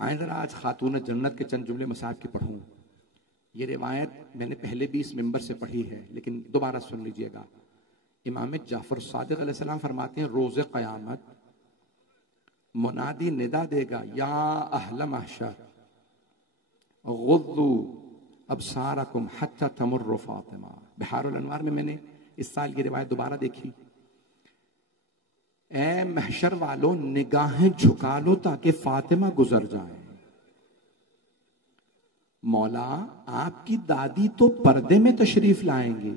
آئیں ذرا آج خاتون جنت کے چند جملے مصاحب کی پڑھوں. یہ روایت میں نے پہلے بھی اس ممبر سے پڑھی ہے لیکن دوبارہ سن لیجئے گا. امام جعفر صادق علیہ السلام فرماتے ہیں روز قیامت منادی ندا دے گا یا اہل محشر غضوا ابصارکم حتی تمر فاطمہ. بحار الانوار میں نے اس سال یہ روایت دوبارہ دیکھی. اے محشر والوں نگاہیں جھکا لو تاکہ فاطمہ گزر جائیں. مولا آپ کی دادی تو پردے میں تشریف لائیں گی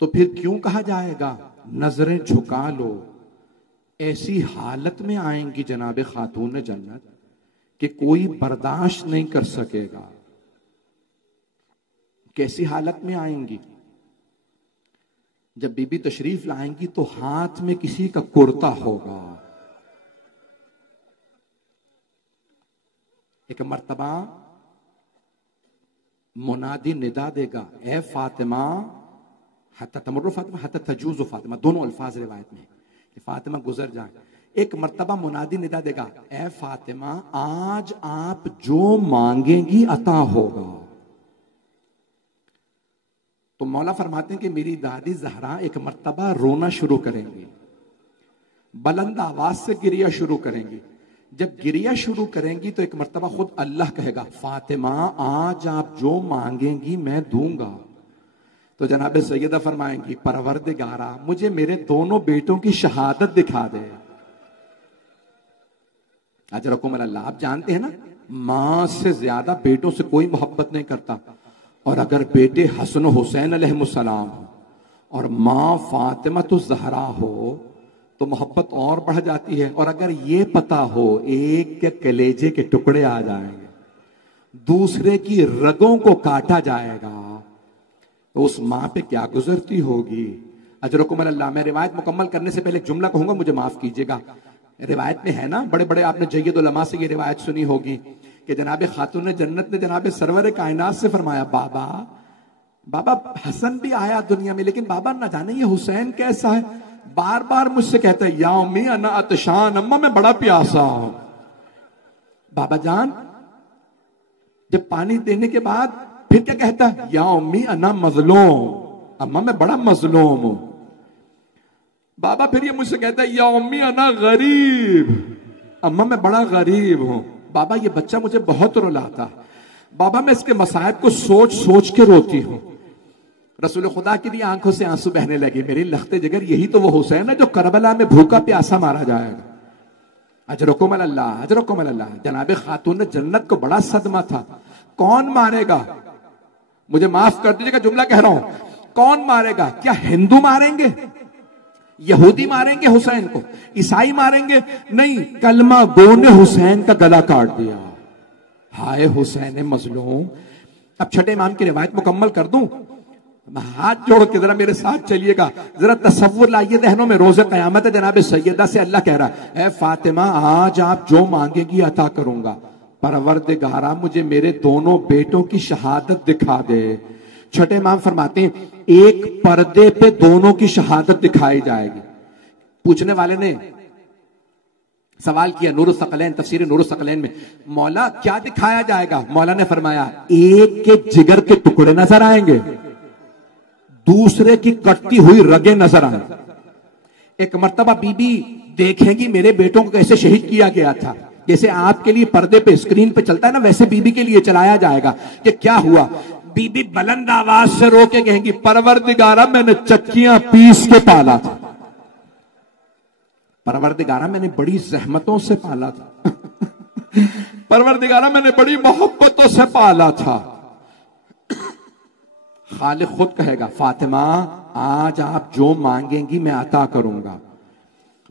تو پھر کیوں کہا جائے گا نظریں جھکا لو؟ ایسی حالت میں آئیں گی جناب خاتون جنت کہ کوئی برداشت نہیں کر سکے گا. کیسی حالت میں آئیں گی؟ جب بی بی تشریف لائیں گی تو ہاتھ میں کسی کا کرتا ہوگا. ایک مرتبہ منادی ندا دے گا اے فاطمہ حتی تمر فاطمہ حتی تجوز فاطمہ. دونوں الفاظ روایت میں کہ فاطمہ گزر جائیں. ایک مرتبہ منادی ندا دے گا اے فاطمہ آج آپ جو مانگیں گی عطا ہوگا. تو مولا فرماتے ہیں کہ میری دادی زہرا ایک مرتبہ رونا شروع کریں گی, بلند آواز سے گریہ شروع کریں گی. جب گریہ شروع کریں گی تو ایک مرتبہ خود اللہ کہے گا فاطمہ آج آپ جو مانگیں گی میں دوں گا. تو جناب سیدہ فرمائیں گی پروردگارا مجھے میرے دونوں بیٹوں کی شہادت دکھا دے. اجرکم اللہ. آپ جانتے ہیں نا ماں سے زیادہ بیٹوں سے کوئی محبت نہیں کرتا, اور اگر بیٹے حسن و حسین علیہ السلام اور ماں فاطمہ الزہرا ہو تو محبت اور بڑھ جاتی ہے. اور اگر یہ پتا ہو ایک کے کلیجے کے ٹکڑے آ جائیں گے دوسرے کی رگوں کو کاٹا جائے گا تو اس ماں پہ کیا گزرتی ہوگی. اجرکم اللہ. میں روایت مکمل کرنے سے پہلے ایک جملہ کہوں گا, مجھے معاف کیجیے گا. روایت میں ہے نا بڑے بڑے آپ نے جید علماء سے یہ روایت سنی ہوگی کہ جناب خاتون جنت نے جناب سرور کائنات سے فرمایا بابا حسن بھی آیا دنیا میں لیکن بابا نہ جانے یہ حسین کیسا ہے. بار بار مجھ سے کہتا ہے یا امی انا عطشان, اماں میں بڑا پیاسا ہوں. بابا جان جب پانی دینے کے بعد پھر کیا کہتا ہے یا امی انا مظلوم, اماں میں بڑا مظلوم ہوں. بابا پھر یہ مجھ سے کہتا ہے یا امی انا غریب, اماں میں بڑا غریب ہوں. بابا یہ بچہ مجھے بہت رلاتا ہے, بابا میں اس کے مصائب کو سوچ سوچ کے روتی ہوں. رسول خدا کی بھی آنکھوں سے آنسو بہنے لگے. میری لخت جگر یہی تو وہ حسین ہے جو کربلا میں بھوکا پیاسا مارا جائے گا. اجرکم اللہ اجرکم اللہ. جناب خاتون جنت کو بڑا صدمہ تھا. کون مارے گا؟ مجھے معاف کر دیجیے گا جملہ کہہ رہا ہوں. کون مارے گا؟ کیا ہندو ماریں گے؟ یہودی ماریں گے حسین کو؟ عیسائی ماریں گے؟ نہیں, کلمہ گو نے حسین کا گلا کاٹ دیا. ہائے حسین مظلوم. اب چھٹے امام کی روایت مکمل کر دوں. ہاتھ جوڑ کے ذرا میرے ساتھ چلیے گا, ذرا تصور لائیے ذہنوں میں. روز قیامت ہے, جناب سیدہ سے اللہ کہہ رہا ہے اے فاطمہ آج آپ جو مانگے گی عطا کروں گا. پروردگارا مجھے میرے دونوں بیٹوں کی شہادت دکھا دے. چھٹے امام فرماتے ہیں ایک پردے پہ دونوں کی شہادت دکھائی جائے گی. پوچھنے والے نے سوال کیا نور الثقلین, تفسیر نور الثقلین میں مولا کیا دکھایا جائے گا؟ مولا نے فرمایا ایک کے جگر کے ٹکڑے نظر آئیں گے, دوسرے کی کٹتی ہوئی رگیں نظر آئیں گے. ایک مرتبہ بی بی دیکھیں گی میرے بیٹوں کو کیسے شہید کیا گیا تھا. جیسے آپ کے لیے پردے پہ اسکرین پہ چلتا ہے نا ویسے بی بی کے لیے چلایا جائے گا کہ کیا ہوا. بی بی بلند آواز سے رو کے کہیں گی پروردگارا میں نے چکیاں پیس کے پالا تھا, پروردگارا میں نے بڑی زحمتوں سے پالا تھا, پروردگارا میں نے بڑی محبتوں سے پالا تھا. خالق خود کہے گا فاطمہ آج آپ جو مانگیں گی میں عطا کروں گا.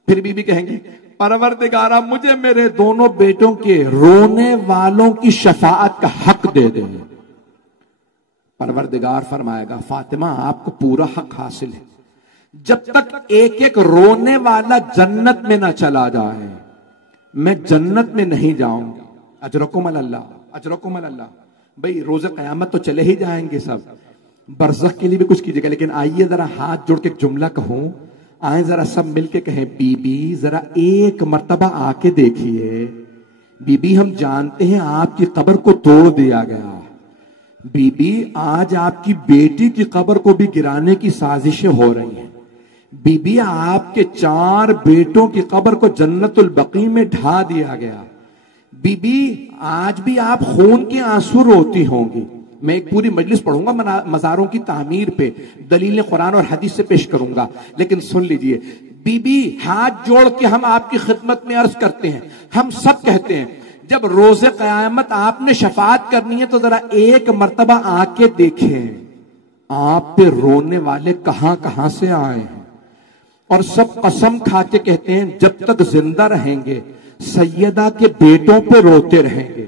پھر بی بی کہیں گی پروردگارا مجھے میرے دونوں بیٹوں کے رونے والوں کی شفاعت کا حق دے دے. پروردگار فرمائے گا فاطمہ آپ کو پورا حق حاصل ہے. جب تک ایک ایک رونے والا جنت میں نہ چلا جائے میں جنت میں نہیں جاؤں گا. اجرکم اللہ اجرکم اللہ. بھئی روز قیامت تو چلے ہی جائیں گے سب, برزخ کے لیے بھی کچھ کیجیے گا. لیکن آئیے ذرا ہاتھ جوڑ کے ایک جملہ کہوں, آئیں ذرا سب مل کے کہیں بی بی ذرا ایک مرتبہ آ کے دیکھیے بی بی ہم جانتے ہیں آپ کی قبر کو توڑ دیا گیا، بی بی آج آپ کی بیٹی کی قبر کو بھی گرانے کی سازشیں ہو رہی ہیں، بی بی آپ کے 4 بیٹوں کی قبر کو جنت البقیع میں ڈھا دیا گیا، بی بی آج بھی آپ خون کے آنسو روتی ہوں گی۔ میں ایک پوری مجلس پڑھوں گا مزاروں کی تعمیر پہ، دلیل قرآن اور حدیث سے پیش کروں گا، لیکن سن لیجئے، بی بی ہاتھ جوڑ کے ہم آپ کی خدمت میں عرض کرتے ہیں، ہم سب کہتے ہیں جب روز قیامت آپ نے شفاعت کرنی ہے تو ذرا ایک مرتبہ آ کے دیکھیں آپ پہ رونے والے کہاں کہاں سے آئے ہیں، اور سب قسم کھا کے کہتے ہیں جب تک زندہ رہیں گے سیدہ کے بیٹوں پہ روتے رہیں گے،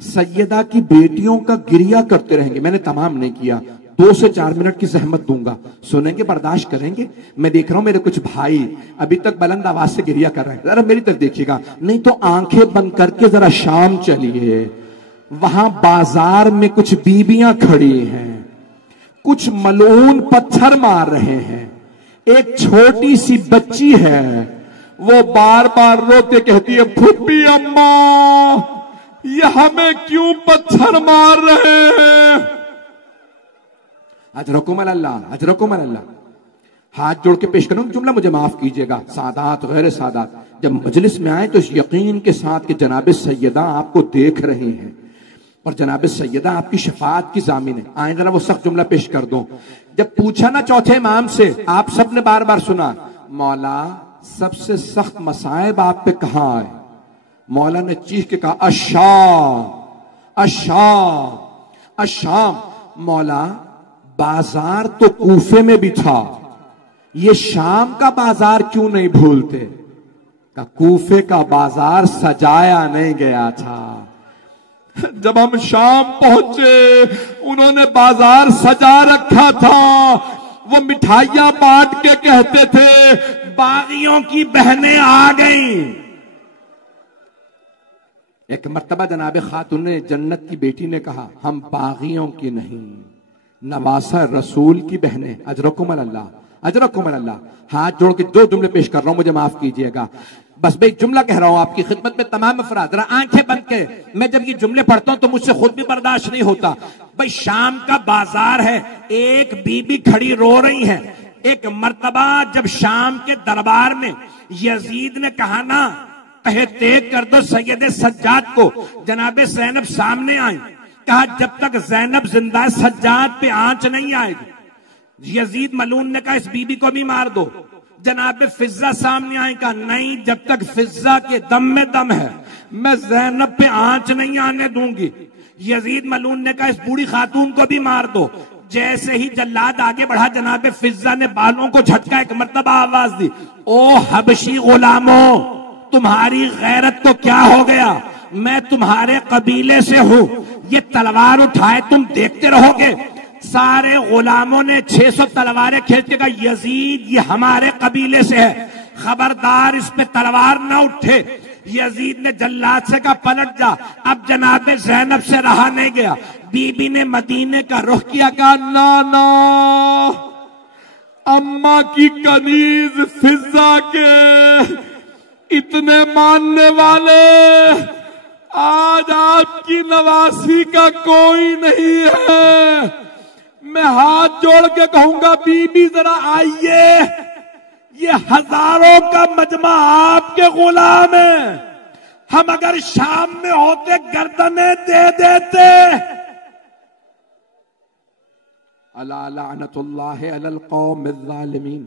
سیدہ کی بیٹیوں کا گریہ کرتے رہیں گے۔ میں نے تمام نہیں کیا، 2 سے 4 منٹ کی زحمت دوں گا، سنیں گے، برداشت کریں گے۔ میں دیکھ رہا ہوں میرے کچھ بھائی ابھی تک بلند آواز سے گریہ کر رہے ہیں، ذرا میری طرف دیکھیے گا، نہیں تو آنکھیں بند کر کے ذرا شام چلیے، وہاں بازار میں کچھ بیویاں کھڑی ہیں، کچھ ملعون پتھر مار رہے ہیں، ایک چھوٹی سی بچی ہے وہ بار بار روتے کہتی ہے پھوپھی اماں یہ ہمیں کیوں پتھر مار رہے ہیں؟ اجرکم اللہ، اجرکم اللہ۔ ہاتھ جوڑ کے پیش کروں جملہ مجھے معاف کیجئے گا، سادات غیر سادات جب مجلس میں آئے تو اس یقین کے ساتھ کہ جناب سیدہ آپ کو دیکھ رہی ہیں اور جناب سیدہ آپ کی شفاعت کی ضامن ہے، آئیں ذرا وہ سخت جملہ پیش کر دوں۔ جب پوچھا نا چوتھے امام سے، آپ سب نے بار بار سنا، مولا سب سے سخت مصائب آپ پہ کہاں آئے؟ مولا نے چیخ کے کہا الشام، الشام، الشام۔ مولا بازار تو کوفے میں بھی تھا، یہ شام کا بازار کیوں نہیں بھولتے؟ کہ کوفے کا بازار سجایا نہیں گیا تھا، جب ہم شام پہنچے انہوں نے بازار سجا رکھا تھا، وہ مٹھائیاں بانٹ کے کہتے تھے باغیوں کی بہنیں آ گئیں۔ ایک مرتبہ جناب خاتون جنت کی بیٹی نے کہا ہم باغیوں کی نہیں، نواسہ رسول کی بہنیں۔ اجرکم اللہ، اجرکم اللہ۔ ہاتھ جوڑ کے 2 جملے پیش کر رہا ہوں، مجھے معاف کیجئے گا، بس میں ایک جملہ کہہ رہا ہوں آپ کی خدمت میں تمام افراد، ذرا آنکھیں بند کے، میں جب یہ جملے پڑھتا ہوں تو مجھ سے خود بھی برداشت نہیں ہوتا۔ بھئی شام کا بازار ہے، ایک بی بی کھڑی رو رہی ہے۔ ایک مرتبہ جب شام کے دربار میں یزید نے کہا نا کہے تیگ کر دو سید سجاد کو، جناب زینب سامنے آئی، کہا جب تک زینب زندہ ہے سجاد پہ آنچ نہیں آئے گی۔ یزید ملعون نے کہا اس بی بی کو بھی مار دو۔ جناب فضہ سامنے آئے، کہا نہیں جب تک فضہ کے دم میں دم ہے میں زینب پہ آنچ نہیں آنے دوں گی۔ یزید ملعون نے کہا اس بوڑھی خاتون کو بھی مار دو۔ جیسے ہی جلاد آگے بڑھا جناب فضہ نے بالوں کو جھٹکا، ایک مرتبہ آواز دی او حبشی غلاموں تمہاری غیرت کو کیا ہو گیا؟ میں تمہارے قبیلے سے ہوں، یہ تلوار اٹھائے تم دیکھتے رہو گے؟ سارے غلاموں نے 600 تلواریں کھینچ کے کہا یزید یہ ہمارے قبیلے سے ہے، خبردار اس پہ تلوار نہ اٹھے۔ یزید نے جلاد سے کہا پلٹ جا۔ اب جناب زینب سے رہا نہیں گیا، بی بی نے مدینے کا رخ کیا، کہا نانا اماں کی کنیز فضہ کے اتنے ماننے والے آج آپ کی نواسی کا کوئی نہیں ہے۔ میں ہاتھ جوڑ کے کہوں گا بی بی ذرا آئیے، یہ ہزاروں کا مجمع آپ کے غلام ہیں، ہم اگر شام میں ہوتے گردنیں دے دیتے۔ الا لعنت اللہ علی القوم الظالمین۔